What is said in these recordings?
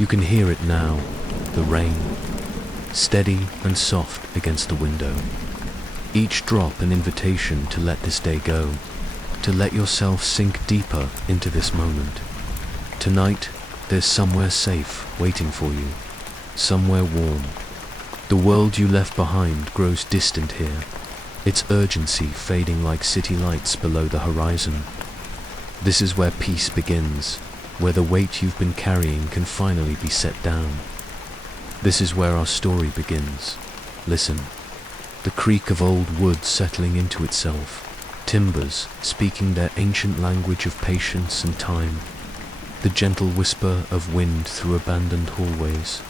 You can hear it now, the rain, steady and soft against the window. Each drop an invitation to let this day go, to let yourself sink deeper into this moment. Tonight, there's somewhere safe waiting for you, somewhere warm. The world you left behind grows distant here, its urgency fading like city lights below the horizon. This is where peace begins, where the weight you've been carrying can finally be set down. This is where our story begins. Listen, the creak of old wood settling into itself, timbers speaking their ancient language of patience and time, the gentle whisper of wind through abandoned hallways,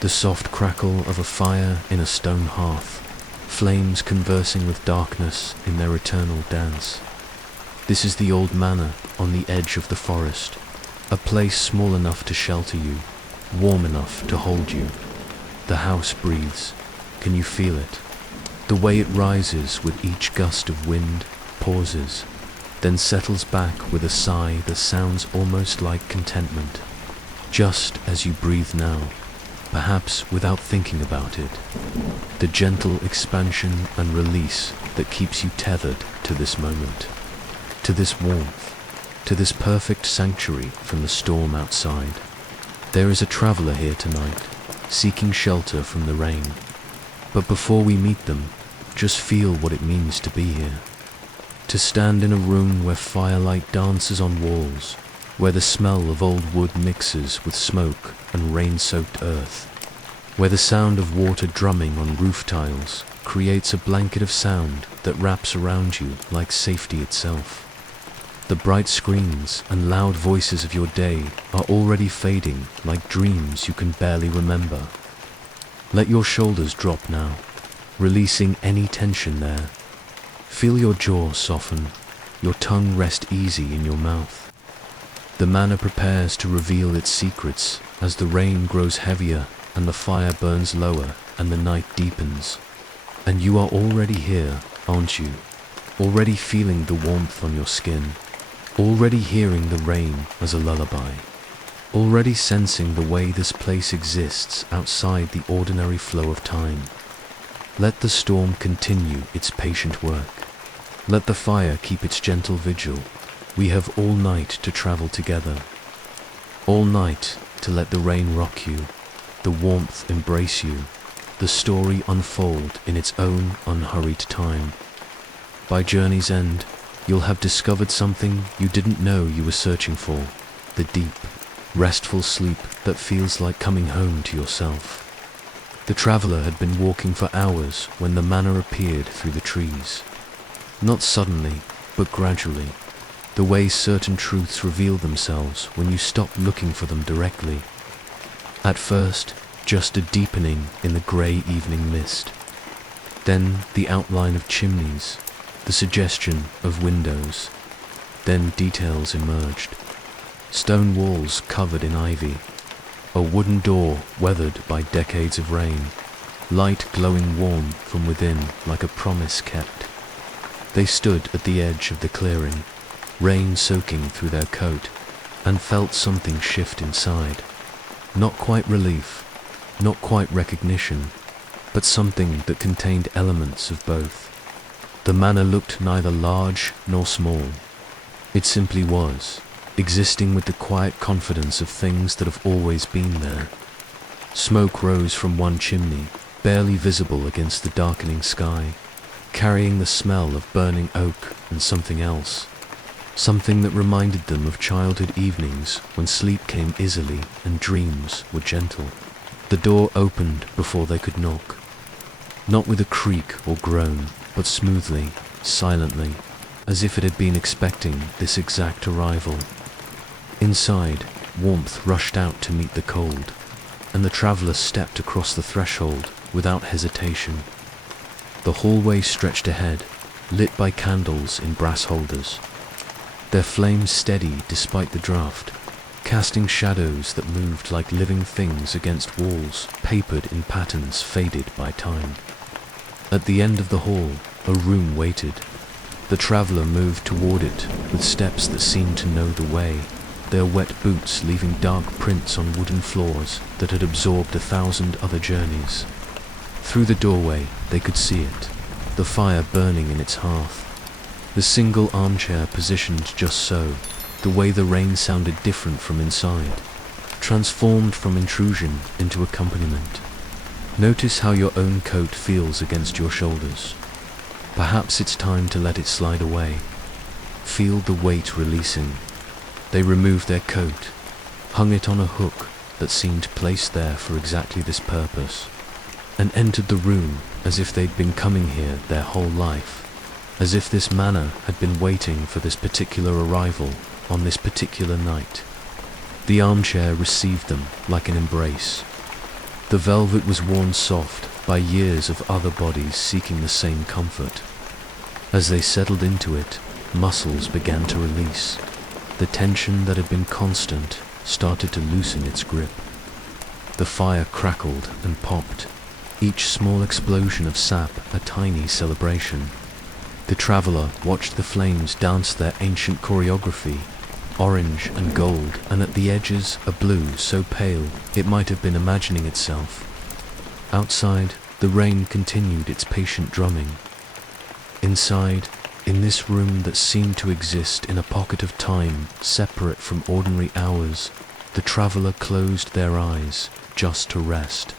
the soft crackle of a fire in a stone hearth, flames conversing with darkness in their eternal dance. This is the old manor on the edge of the forest, a place small enough to shelter you, warm enough to hold you. The house breathes. Can you feel it? The way it rises with each gust of wind, pauses, then settles back with a sigh that sounds almost like contentment, just as you breathe now, perhaps without thinking about it. The gentle expansion and release that keeps you tethered to this moment, to this warmth, to this perfect sanctuary from the storm outside. There is a traveler here tonight, seeking shelter from the rain. But before we meet them, just feel what it means to be here. To stand in a room where firelight dances on walls, where the smell of old wood mixes with smoke and rain-soaked earth, where the sound of water drumming on roof tiles creates a blanket of sound that wraps around you like safety itself. The bright screens and loud voices of your day are already fading like dreams you can barely remember. Let your shoulders drop now, releasing any tension there. Feel your jaw soften, your tongue rest easy in your mouth. The manor prepares to reveal its secrets as the rain grows heavier and the fire burns lower and the night deepens. And you are already here, aren't you? Already feeling the warmth on your skin. Already hearing the rain as a lullaby. Already sensing the way this place exists outside the ordinary flow of time. Let the storm continue its patient work. Let the fire keep its gentle vigil. We have all night to travel together. All night to let the rain rock you, the warmth embrace you, the story unfold in its own unhurried time. By journey's end, you'll have discovered something you didn't know you were searching for, the deep, restful sleep that feels like coming home to yourself. The traveler had been walking for hours when the manor appeared through the trees. Not suddenly, but gradually, the way certain truths reveal themselves when you stop looking for them directly. At first, just a deepening in the grey evening mist. Then the outline of chimneys, the suggestion of windows. Then details emerged. Stone walls covered in ivy, a wooden door weathered by decades of rain, light glowing warm from within like a promise kept. They stood at the edge of the clearing, rain soaking through their coat, and felt something shift inside. Not quite relief, not quite recognition, but something that contained elements of both. The manor looked neither large nor small. It simply was, existing with the quiet confidence of things that have always been there. Smoke rose from one chimney, barely visible against the darkening sky, carrying the smell of burning oak and something else, something that reminded them of childhood evenings when sleep came easily and dreams were gentle. The door opened before they could knock, not with a creak or groan, but smoothly, silently, as if it had been expecting this exact arrival. Inside, warmth rushed out to meet the cold, and the traveller stepped across the threshold without hesitation. The hallway stretched ahead, lit by candles in brass holders, their flames steady despite the draught, casting shadows that moved like living things against walls papered in patterns faded by time. At the end of the hall, a room waited. The traveller moved toward it with steps that seemed to know the way. their wet boots leaving dark prints on wooden floors that had absorbed 1,000 other journeys. Through the doorway, they could see it, the fire burning in its hearth. The single armchair positioned just so, the way the rain sounded different from inside, transformed from intrusion into accompaniment. Notice how your own coat feels against your shoulders. Perhaps it's time to let it slide away. Feel the weight releasing. They removed their coat, hung it on a hook that seemed placed there for exactly this purpose, and entered the room as if they'd been coming here their whole life, as if this manor had been waiting for this particular arrival on this particular night. The armchair received them like an embrace. The velvet was worn soft by years of other bodies seeking the same comfort. As they settled into it, muscles began to release. The tension that had been constant started to loosen its grip. The fire crackled and popped, each small explosion of sap a tiny celebration. The traveler watched the flames dance their ancient choreography, orange and gold, and at the edges a blue so pale it might have been imagining itself. Outside, the rain continued its patient drumming. Inside, in this room that seemed to exist in a pocket of time separate from ordinary hours, the traveler closed their eyes just to rest,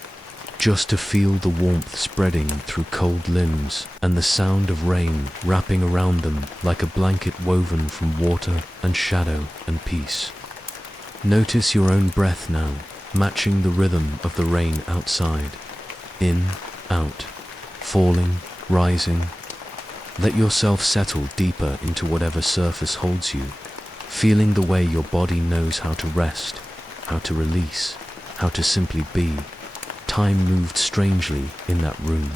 just to feel the warmth spreading through cold limbs and the sound of rain wrapping around them like a blanket woven from water and shadow and peace. Notice your own breath now, matching the rhythm of the rain outside. In, out, falling, rising. Let yourself settle deeper into whatever surface holds you, feeling the way your body knows how to rest, how to release, how to simply be. Time moved strangely in that room.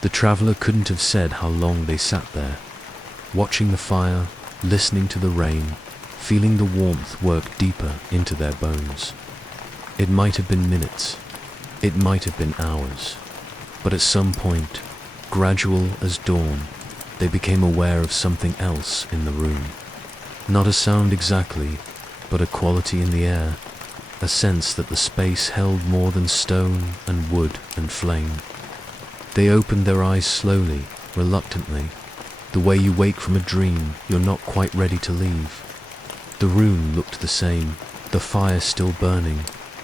The traveler couldn't have said how long they sat there, watching the fire, listening to the rain, feeling the warmth work deeper into their bones. It might have been minutes, it might have been hours, but at some point, gradual as dawn, they became aware of something else in the room. Not a sound exactly, but a quality in the air, a sense that the space held more than stone and wood and flame. They opened their eyes slowly, reluctantly, the way you wake from a dream you're not quite ready to leave. The room looked the same, the fire still burning,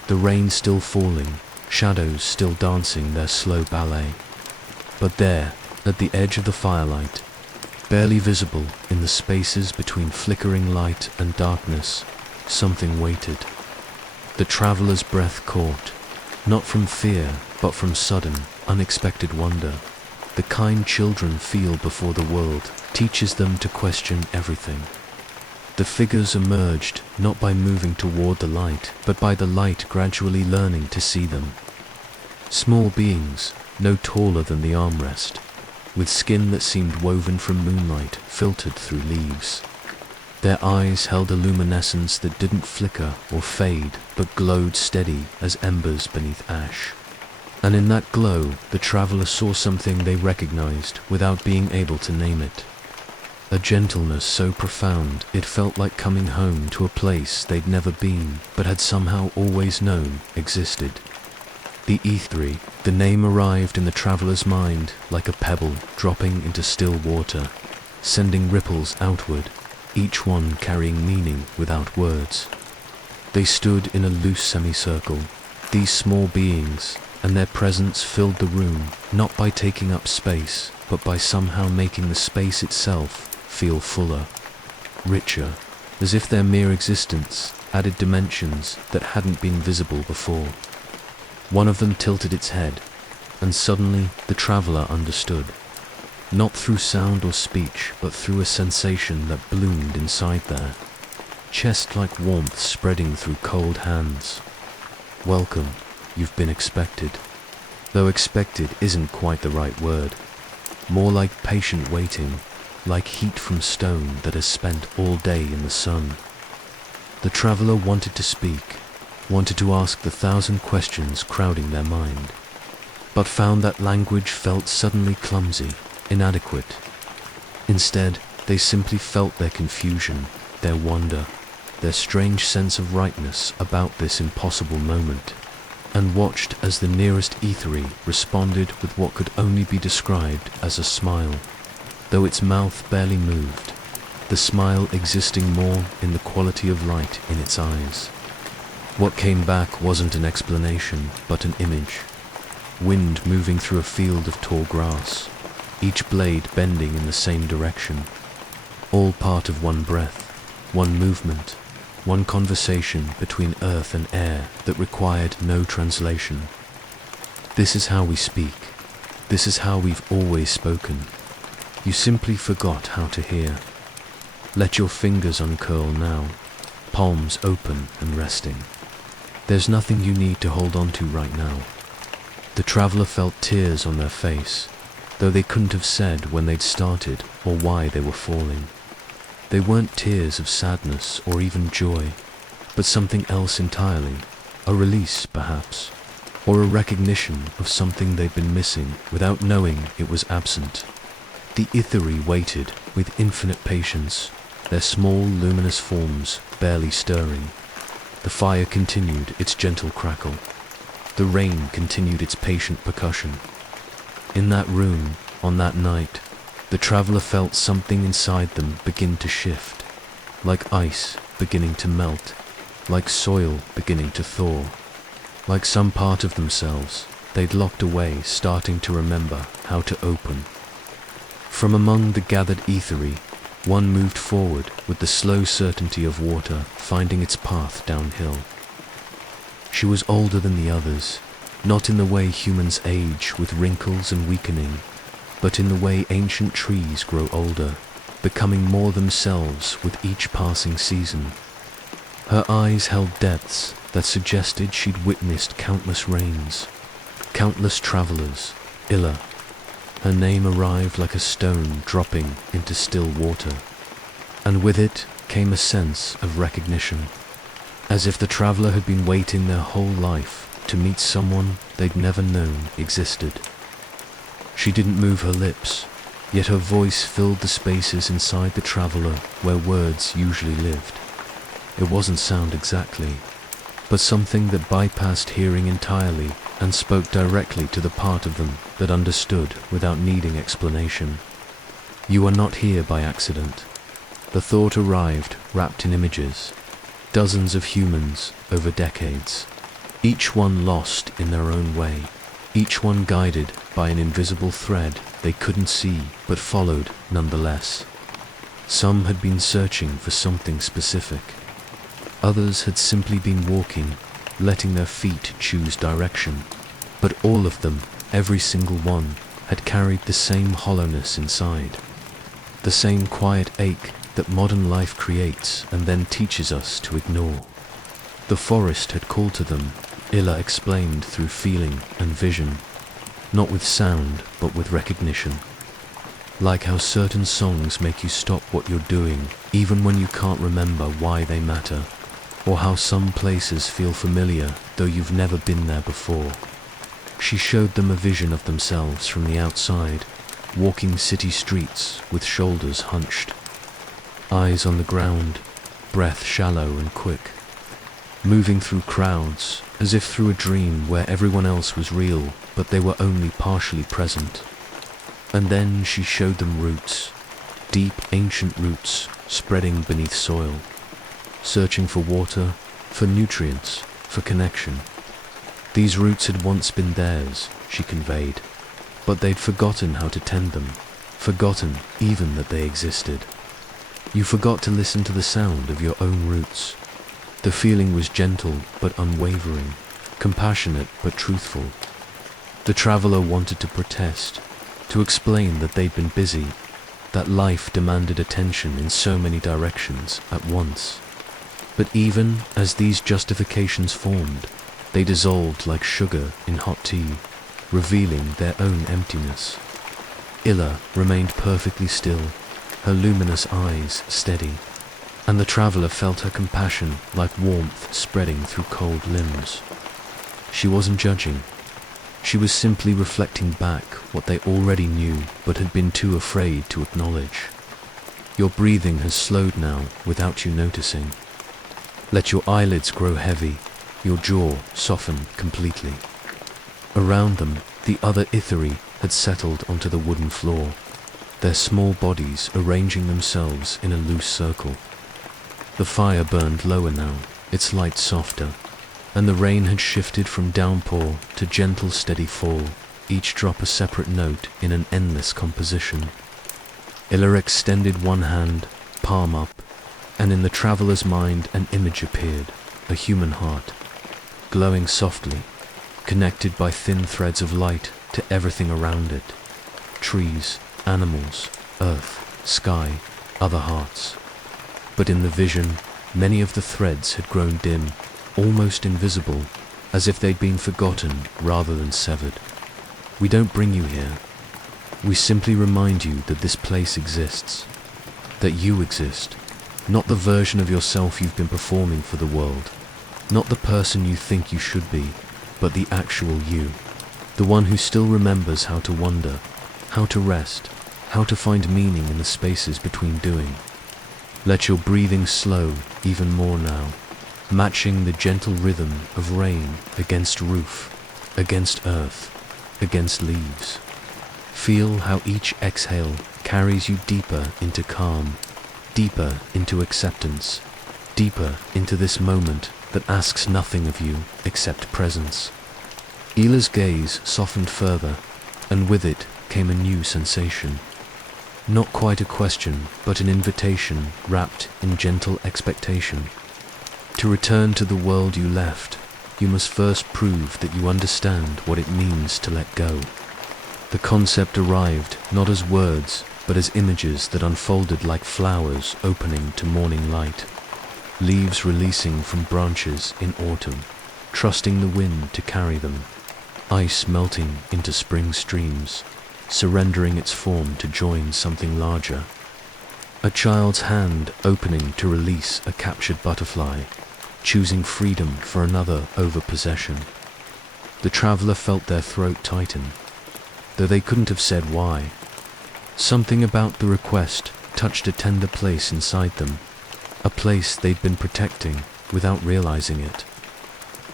the rain still falling, shadows still dancing their slow ballet. But there, at the edge of the firelight, barely visible in the spaces between flickering light and darkness, something waited. The traveler's breath caught, not from fear, but from sudden, unexpected wonder. The kind children feel before the world teaches them to question everything. The figures emerged not by moving toward the light, but by the light gradually learning to see them. Small beings, no taller than the armrest, with skin that seemed woven from moonlight filtered through leaves. Their eyes held a luminescence that didn't flicker or fade, but glowed steady as embers beneath ash. And in that glow, the traveler saw something they recognized without being able to name it. A gentleness so profound it felt like coming home to a place they'd never been, but had somehow always known existed. The Ethri, the name arrived in the traveler's mind like a pebble dropping into still water, sending ripples outward, each one carrying meaning without words. They stood in a loose semicircle, these small beings, and their presence filled the room, not by taking up space, but by somehow making the space itself feel fuller, richer, as if their mere existence added dimensions that hadn't been visible before. One of them tilted its head, and suddenly the traveler understood. Not through sound or speech, but through a sensation that bloomed inside there. Chest-like warmth spreading through cold hands. Welcome, you've been expected. Though expected isn't quite the right word. More like patient waiting, like heat from stone that has spent all day in the sun. The traveler wanted to speak, wanted to ask the 1,000 questions crowding their mind, but found that language felt suddenly clumsy, inadequate. Instead, they simply felt their confusion, their wonder. their strange sense of rightness about this impossible moment, and watched as the nearest ethery responded with what could only be described as a smile, though its mouth barely moved, the smile existing more in the quality of light in its eyes. What came back wasn't an explanation, but an image. Wind moving through a field of tall grass, each blade bending in the same direction, all part of one breath, one movement, one conversation between earth and air that required no translation. This is how we speak. This is how we've always spoken. You simply forgot how to hear. Let your fingers uncurl now, palms open and resting. There's nothing you need to hold on to right now. The traveler felt tears on their face, though they couldn't have said when they'd started or why they were falling. They weren't tears of sadness or even joy, but something else entirely, a release perhaps, or a recognition of something they'd been missing without knowing it was absent. The ethery waited with infinite patience, their small luminous forms barely stirring. The fire continued its gentle crackle. The rain continued its patient percussion. In that room, on that night, the traveler felt something inside them begin to shift, like ice beginning to melt, like soil beginning to thaw, like some part of themselves they'd locked away starting to remember how to open. From among the gathered ethery, one moved forward with the slow certainty of water finding its path downhill. She was older than the others, not in the way humans age with wrinkles and weakening, but in the way ancient trees grow older, becoming more themselves with each passing season. Her eyes held depths that suggested she'd witnessed countless rains, countless travelers, Illa. Her name arrived like a stone dropping into still water, and with it came a sense of recognition, as if the traveler had been waiting their whole life to meet someone they'd never known existed. She didn't move her lips, yet her voice filled the spaces inside the traveler where words usually lived. It wasn't sound exactly, but something that bypassed hearing entirely and spoke directly to the part of them that understood without needing explanation. You are not here by accident. The thought arrived wrapped in images, dozens of humans over decades, each one lost in their own way, each one guided by an invisible thread they couldn't see but followed nonetheless. Some had been searching for something specific. Others had simply been walking, letting their feet choose direction. But all of them, every single one, had carried the same hollowness inside, the same quiet ache that modern life creates and then teaches us to ignore. The forest had called to them, Illa explained through feeling and vision, not with sound but with recognition. Like how certain songs make you stop what you're doing even when you can't remember why they matter, or how some places feel familiar though you've never been there before. She showed them a vision of themselves from the outside, walking city streets with shoulders hunched, eyes on the ground, breath shallow and quick, moving through crowds as if through a dream where everyone else was real but they were only partially present. And then she showed them roots, deep ancient roots spreading beneath soil, searching for water, for nutrients, for connection. These roots had once been theirs, she conveyed, but they'd forgotten how to tend them, forgotten even that they existed. You forgot to listen to the sound of your own roots. The feeling was gentle but unwavering, compassionate but truthful. The traveler wanted to protest, to explain that they'd been busy, that life demanded attention in so many directions at once. But even as these justifications formed, they dissolved like sugar in hot tea, revealing their own emptiness. Illa remained perfectly still, her luminous eyes steady, and the traveler felt her compassion like warmth spreading through cold limbs. She wasn't judging. She was simply reflecting back what they already knew but had been too afraid to acknowledge. Your breathing has slowed now without you noticing. Let your eyelids grow heavy, your jaw soften completely. Around them, the other Ithari had settled onto the wooden floor, their small bodies arranging themselves in a loose circle. The fire burned lower now, its light softer, and the rain had shifted from downpour to gentle steady fall, each drop a separate note in an endless composition. Illa extended one hand, palm up, and in the traveller's mind an image appeared, a human heart, glowing softly, connected by thin threads of light to everything around it. Trees, animals, earth, sky, other hearts. But in the vision, many of the threads had grown dim, almost invisible, as if they'd been forgotten rather than severed. We don't bring you here. We simply remind you that this place exists, that you exist, not the version of yourself you've been performing for the world, not the person you think you should be, but the actual you, the one who still remembers how to wonder, how to rest, how to find meaning in the spaces between doing. Let your breathing slow even more now, matching the gentle rhythm of rain against roof, against earth, against leaves. Feel how each exhale carries you deeper into calm, deeper into acceptance, deeper into this moment that asks nothing of you except presence. Ila's gaze softened further, and with it came a new sensation. Not quite a question, but an invitation wrapped in gentle expectation. To return to the world you left, you must first prove that you understand what it means to let go. The concept arrived not as words, but as images that unfolded like flowers opening to morning light. Leaves releasing from branches in autumn, trusting the wind to carry them. Ice melting into spring streams, surrendering its form to join something larger. A child's hand opening to release a captured butterfly, choosing freedom for another over possession. The traveller felt their throat tighten, though they couldn't have said why. Something about the request touched a tender place inside them, a place they'd been protecting without realizing it.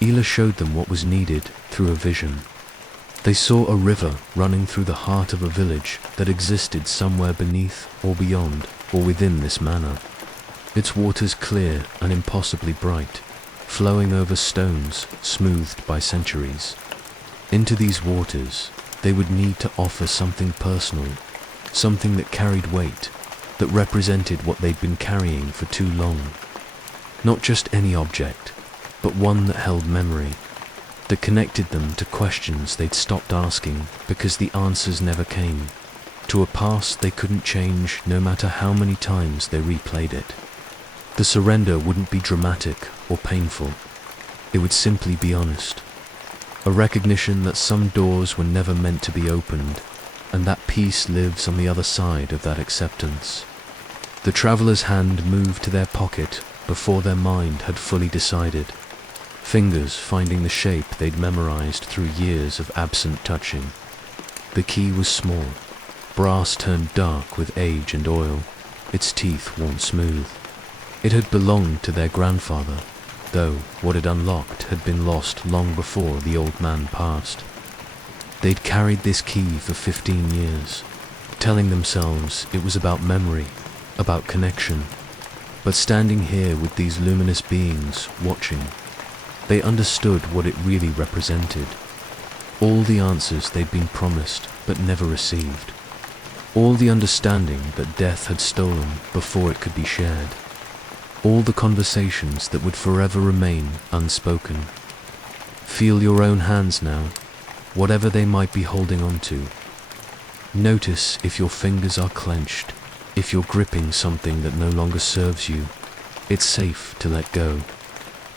Ila showed them what was needed through a vision. They saw a river running through the heart of a village that existed somewhere beneath or beyond or within this manor. Its waters clear and impossibly bright, flowing over stones smoothed by centuries. Into these waters, they would need to offer something personal, something that carried weight, that represented what they'd been carrying for too long. Not just any object, but one that held memory, that connected them to questions they'd stopped asking because the answers never came, to a past they couldn't change no matter how many times they replayed it. The surrender wouldn't be dramatic or painful. It would simply be honest. A recognition that some doors were never meant to be opened, and that peace lives on the other side of that acceptance. The traveller's hand moved to their pocket before their mind had fully decided, fingers finding the shape they'd memorized through years of absent touching. The key was small, brass turned dark with age and oil, its teeth worn smooth. It had belonged to their grandfather, though what it unlocked had been lost long before the old man passed. They'd carried this key for 15 years, telling themselves it was about memory, about connection. But standing here with these luminous beings watching, they understood what it really represented. All the answers they'd been promised but never received. All the understanding that death had stolen before it could be shared. All the conversations that would forever remain unspoken. Feel your own hands now, whatever they might be holding on to. Notice if your fingers are clenched, if you're gripping something that no longer serves you. It's safe to let go.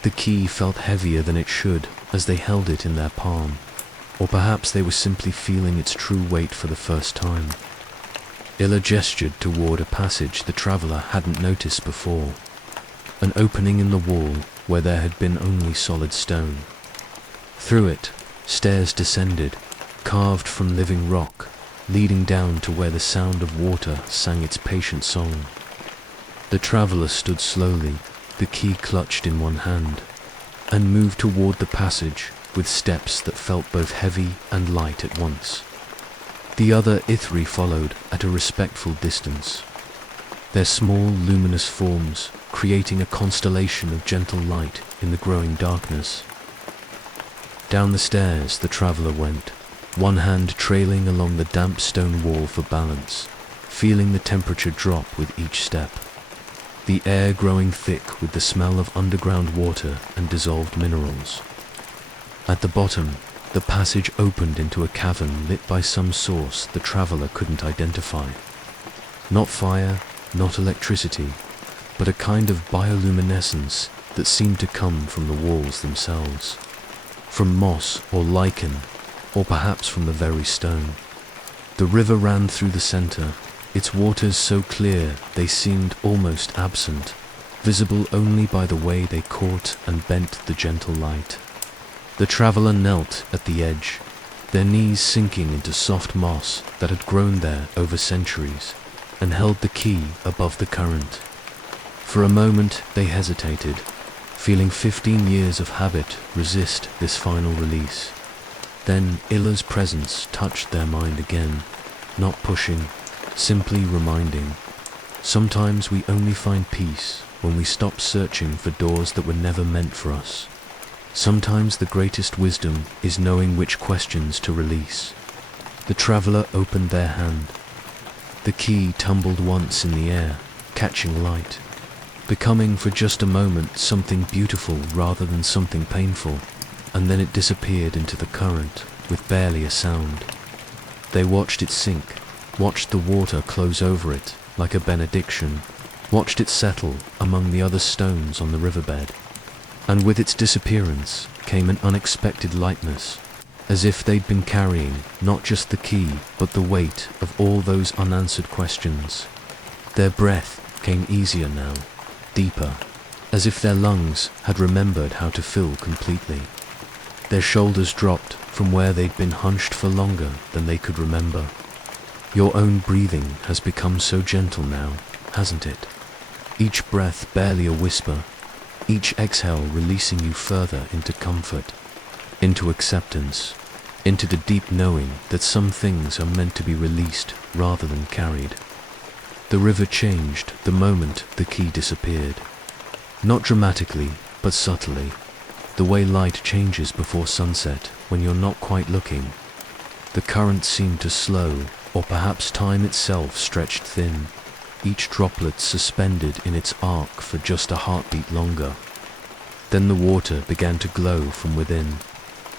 The key felt heavier than it should as they held it in their palm, or perhaps they were simply feeling its true weight for the first time. Illa gestured toward a passage the traveller hadn't noticed before, an opening in the wall where there had been only solid stone. Through it, stairs descended, carved from living rock, leading down to where the sound of water sang its patient song. The traveller stood slowly, the key clutched in one hand, and moved toward the passage with steps that felt both heavy and light at once. The other Ithri followed at a respectful distance, their small luminous forms creating a constellation of gentle light in the growing darkness. Down the stairs the traveller went, one hand trailing along the damp stone wall for balance, feeling the temperature drop with each step, the air growing thick with the smell of underground water and dissolved minerals. At the bottom, the passage opened into a cavern lit by some source the traveller couldn't identify. Not fire, not electricity, but a kind of bioluminescence that seemed to come from the walls themselves, from moss or lichen, or perhaps from the very stone. The river ran through the centre, its waters so clear they seemed almost absent, visible only by the way they caught and bent the gentle light. The traveller knelt at the edge, their knees sinking into soft moss that had grown there over centuries, and held the key above the current. For a moment they hesitated, feeling 15 years of habit resist this final release. Then Illa's presence touched their mind again, not pushing, simply reminding. Sometimes we only find peace when we stop searching for doors that were never meant for us. Sometimes the greatest wisdom is knowing which questions to release. The traveller opened their hand. The key tumbled once in the air, catching light, becoming for just a moment something beautiful rather than something painful, and then it disappeared into the current with barely a sound. They watched it sink, watched the water close over it like a benediction, watched it settle among the other stones on the riverbed. And with its disappearance came an unexpected lightness, as if they'd been carrying not just the key, but the weight of all those unanswered questions. Their breath came easier now, deeper, as if their lungs had remembered how to fill completely. Their shoulders dropped from where they'd been hunched for longer than they could remember. Your own breathing has become so gentle now, hasn't it? Each breath barely a whisper, each exhale releasing you further into comfort, into acceptance, into the deep knowing that some things are meant to be released rather than carried. The river changed the moment the key disappeared. Not dramatically, but subtly, the way light changes before sunset when you're not quite looking. The current seemed to slow, or perhaps time itself stretched thin, each droplet suspended in its arc for just a heartbeat longer. Then the water began to glow from within,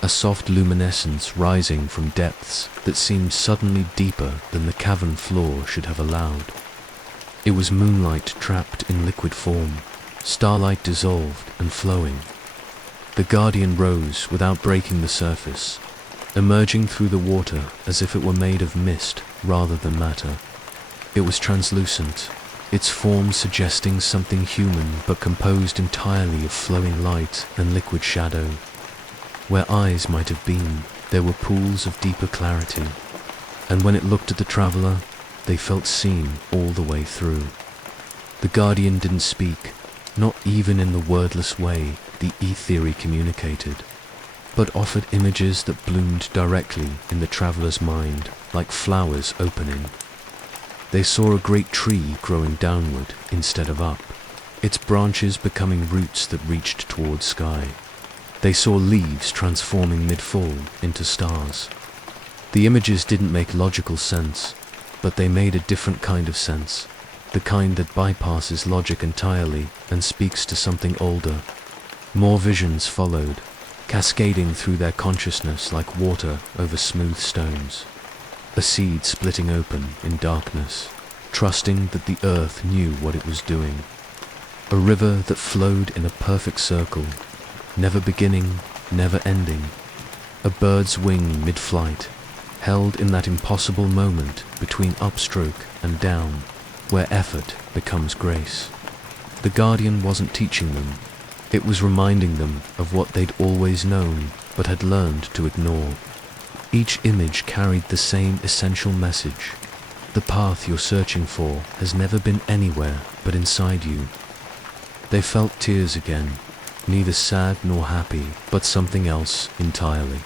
a soft luminescence rising from depths that seemed suddenly deeper than the cavern floor should have allowed. It was moonlight trapped in liquid form, starlight dissolved and flowing. The Guardian rose without breaking the surface, emerging through the water as if it were made of mist rather than matter. It was translucent, its form suggesting something human but composed entirely of flowing light and liquid shadow. Where eyes might have been, there were pools of deeper clarity, and when it looked at the traveller, they felt seen all the way through. The Guardian didn't speak, not even in the wordless way the E-theory communicated, but offered images that bloomed directly in the traveller's mind like flowers opening. They saw a great tree growing downward instead of up, its branches becoming roots that reached towards sky. They saw leaves transforming mid-fall into stars. The images didn't make logical sense, but they made a different kind of sense, the kind that bypasses logic entirely and speaks to something older. More visions followed, cascading through their consciousness like water over smooth stones. A seed splitting open in darkness, trusting that the earth knew what it was doing. A river that flowed in a perfect circle, never beginning, never ending. A bird's wing mid-flight, held in that impossible moment between upstroke and down, where effort becomes grace. The Guardian wasn't teaching them, it was reminding them of what they'd always known but had learned to ignore. Each image carried the same essential message. The path you're searching for has never been anywhere but inside you. They felt tears again, neither sad nor happy, but something else entirely.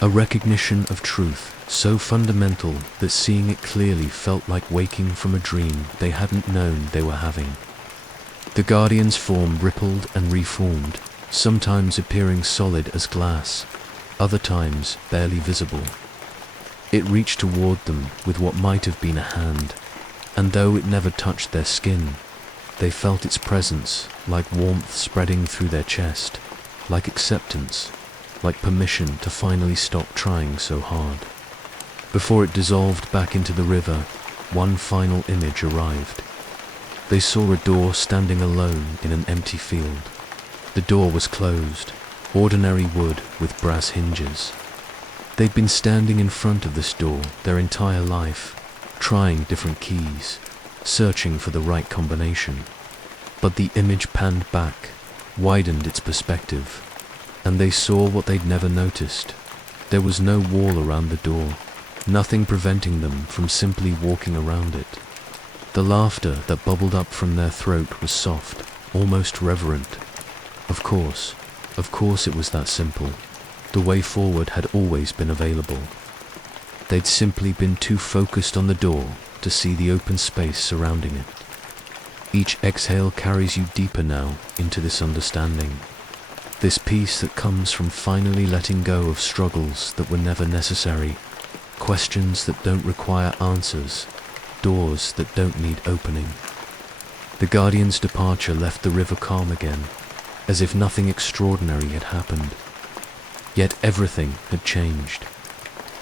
A recognition of truth, so fundamental that seeing it clearly felt like waking from a dream they hadn't known they were having. The Guardian's form rippled and reformed, sometimes appearing solid as glass, other times barely visible. It reached toward them with what might have been a hand, and though it never touched their skin, they felt its presence, like warmth spreading through their chest, like acceptance, like permission to finally stop trying so hard. Before it dissolved back into the river, one final image arrived. They saw a door standing alone in an empty field. The door was closed, ordinary wood with brass hinges. They'd been standing in front of this door their entire life, trying different keys, searching for the right combination. But the image panned back, widened its perspective, and they saw what they'd never noticed. There was no wall around the door, nothing preventing them from simply walking around it. The laughter that bubbled up from their throat was soft, almost reverent. Of course it was that simple. The way forward had always been available. They'd simply been too focused on the door to see the open space surrounding it. Each exhale carries you deeper now into this understanding. This peace that comes from finally letting go of struggles that were never necessary, questions that don't require answers, doors that don't need opening. The Guardian's departure left the river calm again, as if nothing extraordinary had happened. Yet everything had changed.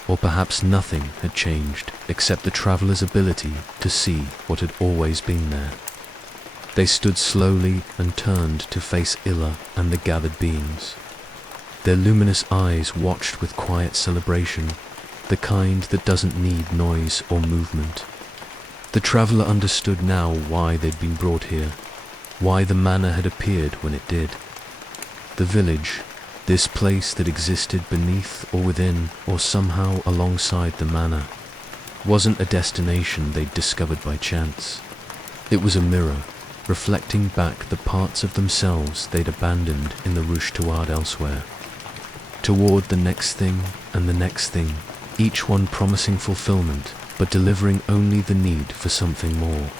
Or perhaps nothing had changed except the traveler's ability to see what had always been there. They stood slowly and turned to face Illa and the gathered beings. Their luminous eyes watched with quiet celebration, the kind that doesn't need noise or movement. The traveler understood now why they'd been brought here, why the manor had appeared when it did. The village, this place that existed beneath or within or somehow alongside the manor, wasn't a destination they'd discovered by chance. It was a mirror, reflecting back the parts of themselves they'd abandoned in the rush toward elsewhere. Toward the next thing and the next thing, each one promising fulfillment, but delivering only the need for something more.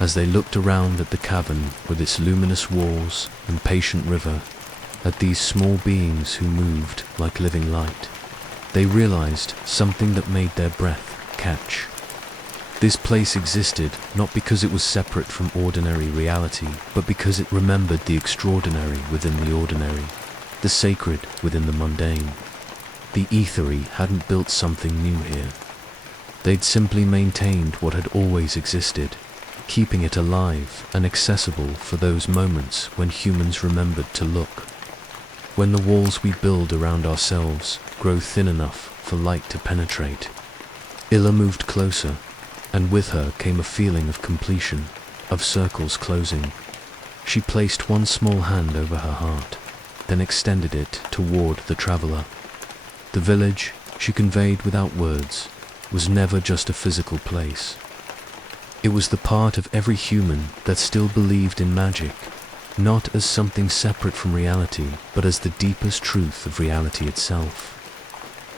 As they looked around at the cavern with its luminous walls and patient river, at these small beings who moved like living light, they realized something that made their breath catch. This place existed not because it was separate from ordinary reality, but because it remembered the extraordinary within the ordinary, the sacred within the mundane. The ethery hadn't built something new here. They'd simply maintained what had always existed, keeping it alive and accessible for those moments when humans remembered to look. When the walls we build around ourselves grow thin enough for light to penetrate. Illa moved closer, and with her came a feeling of completion, of circles closing. She placed one small hand over her heart, then extended it toward the traveler. The village, she conveyed without words, was never just a physical place. It was the part of every human that still believed in magic, not as something separate from reality, but as the deepest truth of reality itself.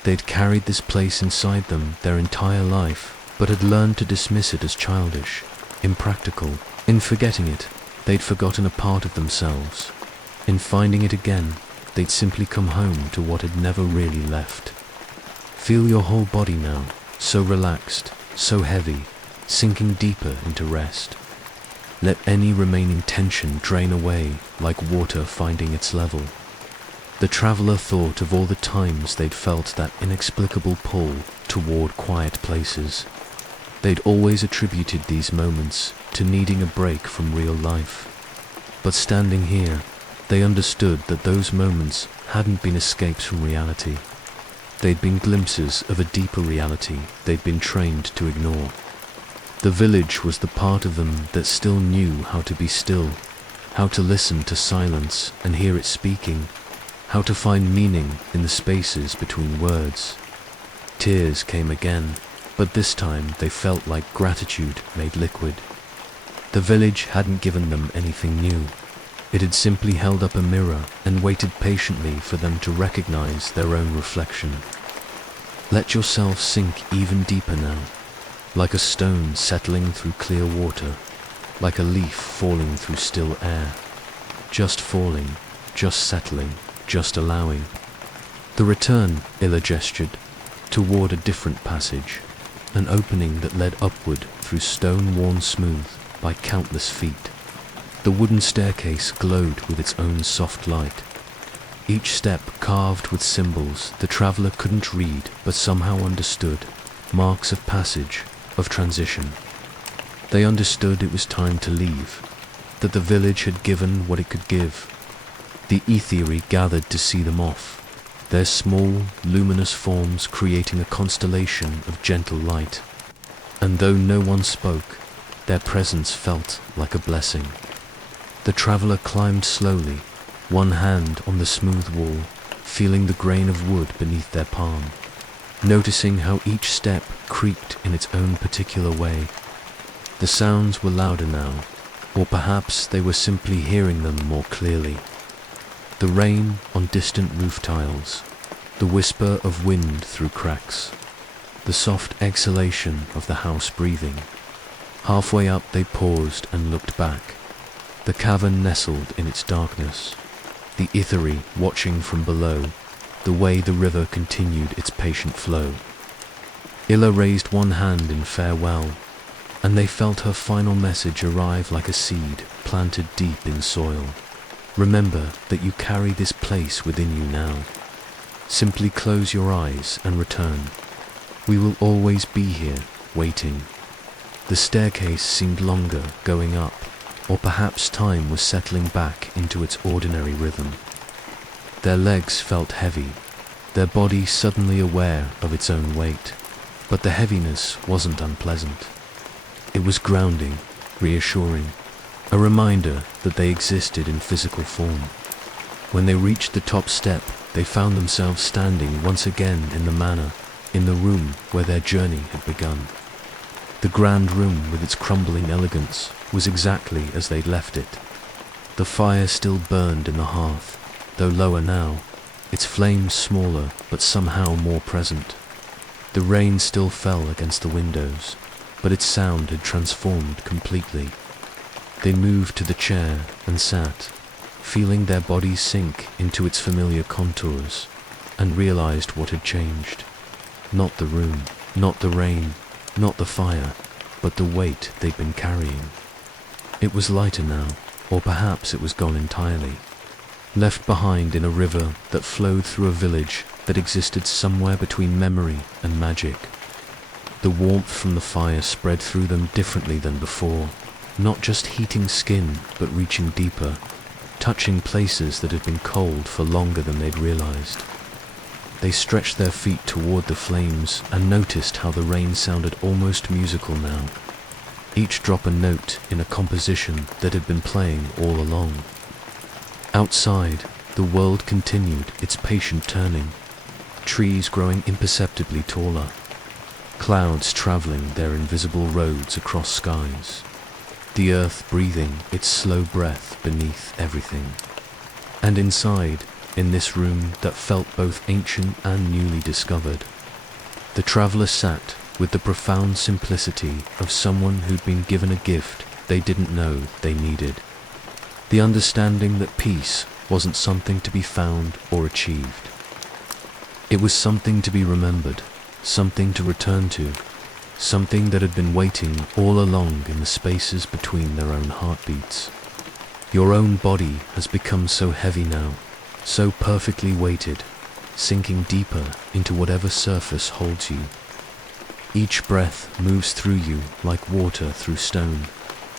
They'd carried this place inside them their entire life, but had learned to dismiss it as childish, impractical. In forgetting it, they'd forgotten a part of themselves. In finding it again, they'd simply come home to what had never really left. Feel your whole body now, so relaxed, so heavy, sinking deeper into rest. Let any remaining tension drain away like water finding its level. The traveler thought of all the times they'd felt that inexplicable pull toward quiet places. They'd always attributed these moments to needing a break from real life. But standing here, they understood that those moments hadn't been escapes from reality. They'd been glimpses of a deeper reality they'd been trained to ignore. The village was the part of them that still knew how to be still, how to listen to silence and hear it speaking, how to find meaning in the spaces between words. Tears came again, but this time they felt like gratitude made liquid. The village hadn't given them anything new. It had simply held up a mirror and waited patiently for them to recognize their own reflection. Let yourself sink even deeper now, like a stone settling through clear water, like a leaf falling through still air. Just falling, just settling, just allowing. The return, Illa gestured, toward a different passage, an opening that led upward through stone worn smooth by countless feet. The wooden staircase glowed with its own soft light. Each step carved with symbols the traveler couldn't read but somehow understood, marks of passage, of transition. They understood it was time to leave, that the village had given what it could give. The ethery gathered to see them off, their small, luminous forms creating a constellation of gentle light. And though no one spoke, their presence felt like a blessing. The traveler climbed slowly, one hand on the smooth wall, feeling the grain of wood beneath their palm, noticing how each step creaked in its own particular way. The sounds were louder now, or perhaps they were simply hearing them more clearly. The rain on distant roof tiles, the whisper of wind through cracks, the soft exhalation of the house breathing. Halfway up they paused and looked back. The cavern nestled in its darkness, the ethery watching from below, the way the river continued its patient flow. Illa raised one hand in farewell, and they felt her final message arrive like a seed planted deep in soil. Remember that you carry this place within you now. Simply close your eyes and return. We will always be here, waiting. The staircase seemed longer going up, or perhaps time was settling back into its ordinary rhythm. Their legs felt heavy, their body suddenly aware of its own weight, but the heaviness wasn't unpleasant. It was grounding, reassuring, a reminder that they existed in physical form. When they reached the top step, they found themselves standing once again in the manor, in the room where their journey had begun. The grand room with its crumbling elegance was exactly as they'd left it. The fire still burned in the hearth, though lower now, its flames smaller but somehow more present. The rain still fell against the windows, but its sound had transformed completely. They moved to the chair and sat, feeling their bodies sink into its familiar contours, and realized what had changed. Not the room, not the rain, not the fire, but the weight they'd been carrying. It was lighter now, or perhaps it was gone entirely, left behind in a river that flowed through a village that existed somewhere between memory and magic. The warmth from the fire spread through them differently than before, not just heating skin, but reaching deeper, touching places that had been cold for longer than they'd realized. They stretched their feet toward the flames and noticed how the rain sounded almost musical now, each drop a note in a composition that had been playing all along. Outside, the world continued its patient turning, trees growing imperceptibly taller, clouds traveling their invisible roads across skies, the earth breathing its slow breath beneath everything. And inside, in this room that felt both ancient and newly discovered, the traveler sat with the profound simplicity of someone who'd been given a gift they didn't know they needed. The understanding that peace wasn't something to be found or achieved. It was something to be remembered, something to return to, something that had been waiting all along in the spaces between their own heartbeats. Your own body has become so heavy now, so perfectly weighted, sinking deeper into whatever surface holds you. Each breath moves through you like water through stone,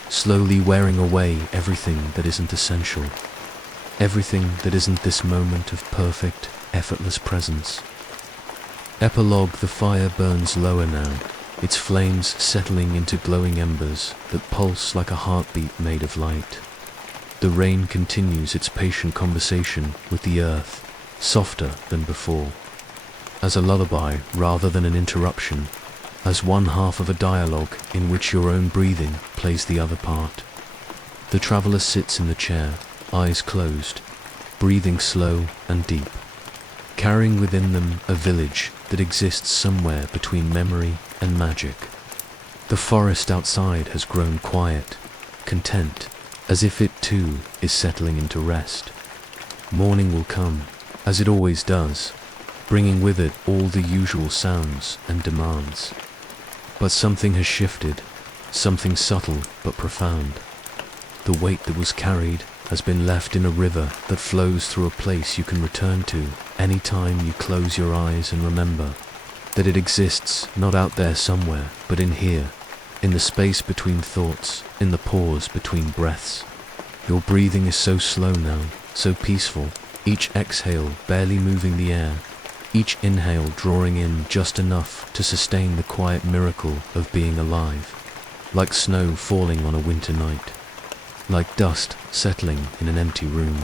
slowly wearing away everything that isn't essential, everything that isn't this moment of perfect, effortless presence. Epilogue: the fire burns lower now, its flames settling into glowing embers that pulse like a heartbeat made of light. The rain continues its patient conversation with the earth, softer than before, as a lullaby rather than an interruption, as one half of a dialogue in which your own breathing plays the other part. The traveler sits in the chair, eyes closed, breathing slow and deep, carrying within them a village that exists somewhere between memory and magic. The forest outside has grown quiet, content, as if it too is settling into rest. Morning will come, as it always does, bringing with it all the usual sounds and demands. But something has shifted, something subtle but profound. The weight that was carried has been left in a river that flows through a place you can return to any time you close your eyes and remember that it exists not out there somewhere, but in here, in the space between thoughts, in the pause between breaths. Your breathing is so slow now, so peaceful, each exhale barely moving the air, each inhale drawing in just enough to sustain the quiet miracle of being alive, like snow falling on a winter night, like dust settling in an empty room,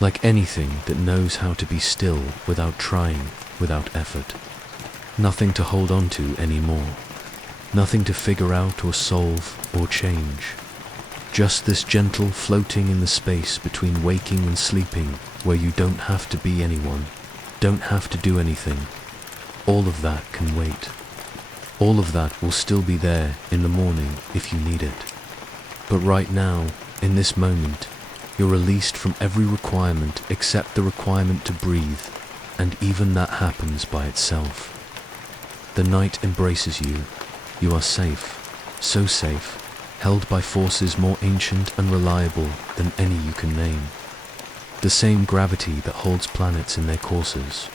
like anything that knows how to be still without trying, without effort. Nothing to hold on to anymore, nothing to figure out or solve or change. Just this gentle floating in the space between waking and sleeping, where you don't have to be anyone, don't have to do anything. All of that can wait. All of that will still be there in the morning if you need it. But right now, in this moment, you're released from every requirement except the requirement to breathe, and even that happens by itself. The night embraces you. You are safe, so safe, held by forces more ancient and reliable than any you can name. The same gravity that holds planets in their courses,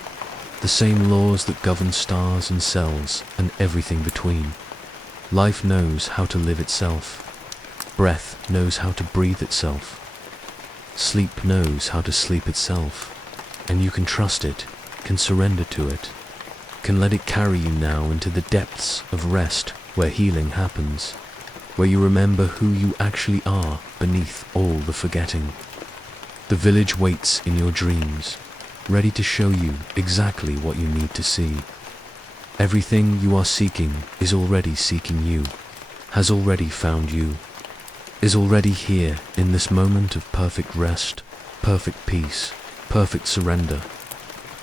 the same laws that govern stars and cells and everything between. Life knows how to live itself. Breath knows how to breathe itself. Sleep knows how to sleep itself. And you can trust it, can surrender to it, can let it carry you now into the depths of rest where healing happens, where you remember who you actually are beneath all the forgetting. The village waits in your dreams, ready to show you exactly what you need to see. Everything you are seeking is already seeking you, has already found you, is already here in this moment of perfect rest, perfect peace, perfect surrender.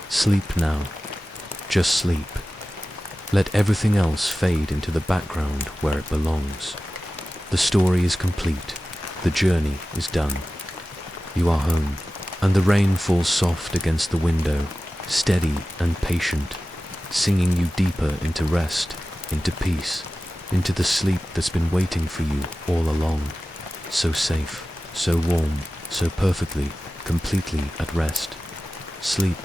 Sleep now. Just sleep. Let everything else fade into the background where it belongs. The story is complete. The journey is done. You are home, and the rain falls soft against the window, steady and patient, singing you deeper into rest, into peace, into the sleep that's been waiting for you all along. So safe, so warm, so perfectly, completely at rest. Sleep.